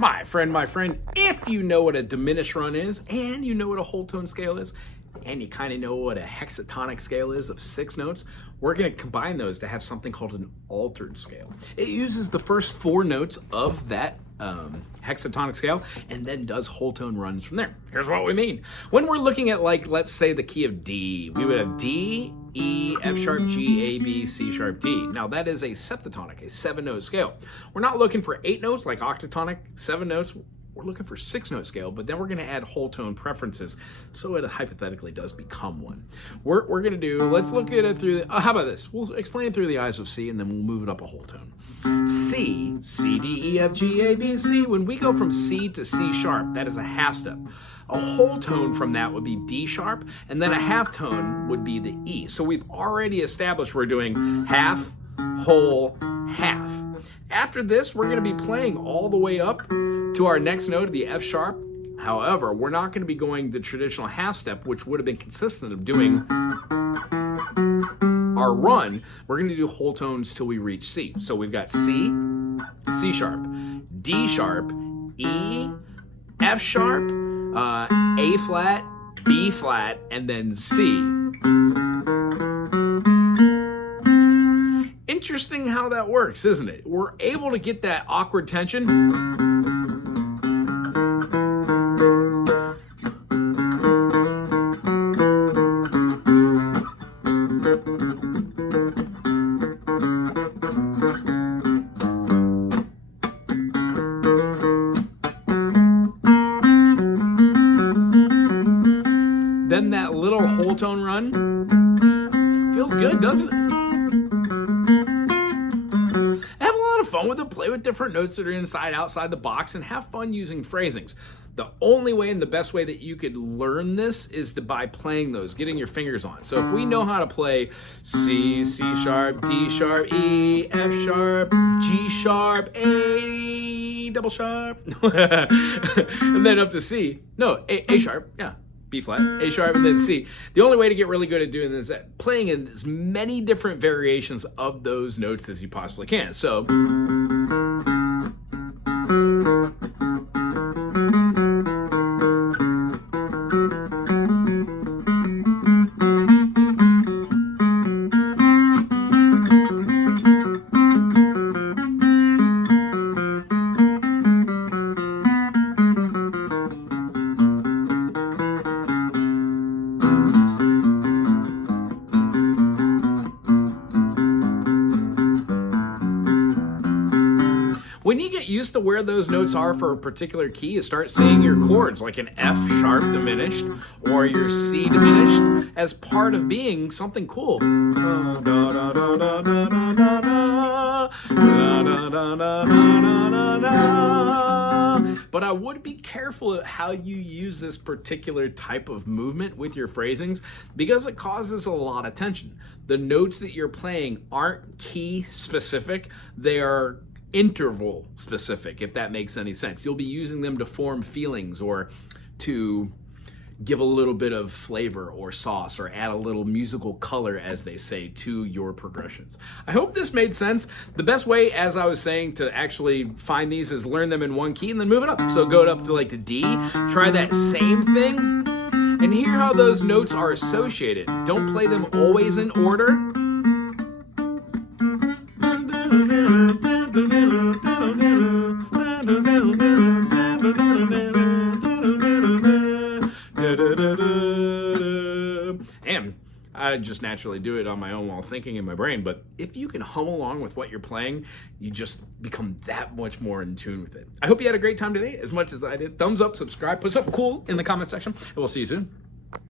My friend, if you know what a diminished run is, and you know what a whole tone scale is, and you kind of know what a hexatonic scale is of 6 notes, we're going to combine those to have something called an altered scale. It uses the first 4 notes of that hexatonic scale and then does whole tone runs from there. Here's what we mean. When we're looking at, like, let's say the key of D, we would have D, E, F sharp, G, A, B, C sharp, D. Now that is a septatonic, a 7-note scale. We're not looking for 8 notes like octatonic, 7 notes. We're looking for 6-note scale, but then we're going to add whole tone preferences, so it hypothetically does become one. We're going to do, let's look at it through the, how about this? We'll explain it through the eyes of C, and then we'll move it up a whole tone. C, C, D, E, F, G, A, B, C. When we go from C to C sharp, that is a half step. A whole tone from that would be D sharp, and then a half tone would be the E. So we've already established we're doing half, whole, half. After this, we're going to be playing all the way up to our next note, the F sharp. However, we're not going to be going the traditional half step, which would have been consistent of doing our run. We're going to do whole tones till we reach C. So we've got C, C sharp, D sharp, E, F sharp, A flat, B flat, and then C. Interesting how that works, isn't it? We're able to get that awkward tension. Then that little whole tone run feels good, doesn't it? Have a lot of fun with it. Play with different notes that are inside, outside the box, and have fun using phrasings. The only way and the best way that you could learn this is by playing those, getting your fingers on. So if we know how to play C, C sharp, D sharp, E, F sharp, G sharp, A double sharp, and then up to C. No, A sharp, yeah. B flat, A sharp, and then C. The only way to get really good at doing this is playing in as many different variations of those notes as you possibly can. So, when you get used to where those notes are for a particular key, you start seeing your chords like an F sharp diminished or your C diminished as part of being something cool. But I would be careful at how you use this particular type of movement with your phrasings because it causes a lot of tension. The notes that you're playing aren't key specific, they are interval specific, if that makes any sense. You'll be using them to form feelings or to give a little bit of flavor or sauce or add a little musical color, as they say, to your progressions. I hope this made sense. The best way, as I was saying, to actually find these is learn them in one key and then move it up. So go up to like the D, try that same thing, and hear how those notes are associated. Don't play them always in order. And I just naturally do it on my own while thinking in my brain, but if you can hum along with what you're playing, you just become that much more in tune with it. I hope you had a great time today, as much as I did. Thumbs up, subscribe, put something cool in the comment section, and we'll see you soon.